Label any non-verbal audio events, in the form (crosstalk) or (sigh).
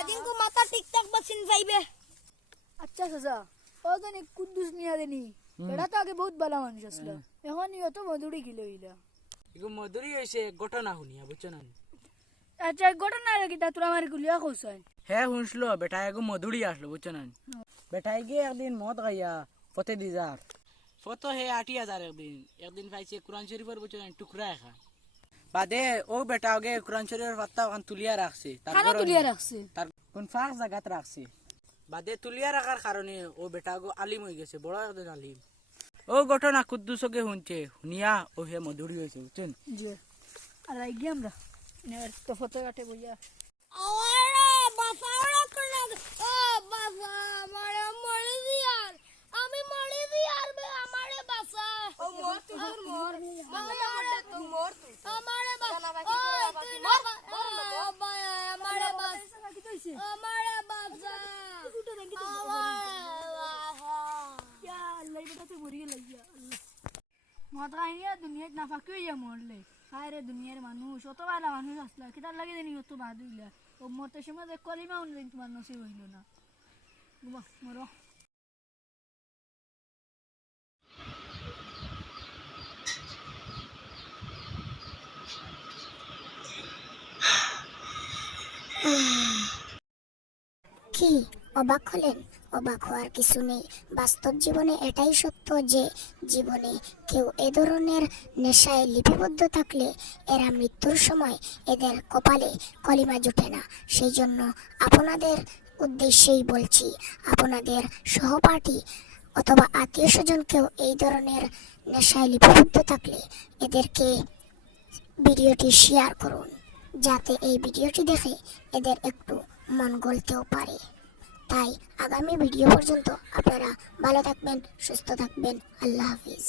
যেদিন কো মাথা ঠিক থাকব চিনবাইবে আচ্ছা চাচা ও জানি কুদ্দুস নিয়া দেনি। এটা তো আগে বহুত ভালো মানুষ আসলো এখন ইয়ত মধুরি কিলো ইলা এগো মধুরী হয়েছে ঘটনা শুনিয়া বুঝছ না আচ্ছা ঘটনা রে কিতা তোরা আমার গুলিয়া কৌশল হ্যাঁ শুনছিল বেটা এগো মধুরী আসলো বুঝছ না বেটাই গিয়ে একদিন মদ খাইয়া ফতে দি যার ফটো হে আটি হাজার একদিন। একদিন পাইছে কোরআন শরীফের বুঝছ না টুকরা এখা বাদে ও বেটা ওগে কোরআন শরীফের পাত্তা ওখান তুলিয়া রাখছে তারপর তুলিয়া রাখছে তার কোন ফাঁক জায়গাত রাখছে বাদে তুলিয়া রাখার কারণে ও বেটা ওগো আলিম হয়ে গেছে বড় একজন আলিম। ও ঘটনা কুদ্দুসকে শুনছে। শুনিয়া ও হে মধুরি হয়েছে বুঝছেন আর আই গিয়ে আমরা তো ফটো কাটে বইয়া বাসাওরা কোনা ও বাসা আমারে মরে দিয়ার আমি মরে দিয়ার বে আমারে বাসা ও মর তুই মর আমারে তো মর তুই আমারে বাসা ও তুই না আমারে বাসা আমারে বাসা মত কাহিনী দুনিয়াত নাফাকি হইয়া মরলে। হায় রে দুনিয়ার মানুষ, অত ভালো মানুষ আসলা কিতার লাগে জানি অত বাদ হইলা ও মরতে সময় দেখ, কলিমা অনুযায়ী তোমার নসিব হইল না। মরো কি (sighs) (sighs) অবাক হলেন। অবাক হওয়ার কিছু নেই। বাস্তব জীবনে এটাই সত্য যে, জীবনে কেউ এ ধরনের নেশায় লিপিবদ্ধ থাকলে এরা মৃত্যুর সময় এদের কপালে কলিমা জুটে না। সেই জন্য আপনাদের উদ্দেশ্যেই বলছি, আপনাদের সহপাঠী অথবা আত্মীয় স্বজনকেও এই ধরনের নেশায় লিপিবদ্ধ থাকলে এদেরকে ভিডিওটি শেয়ার করুন, যাতে এই ভিডিওটি দেখে এদের একটু মন গলতেও পারে। তাই আগামী ভিডিও পর্যন্ত আপনারা ভালো থাকবেন সুস্থ থাকবেন। আল্লাহ হাফিজ।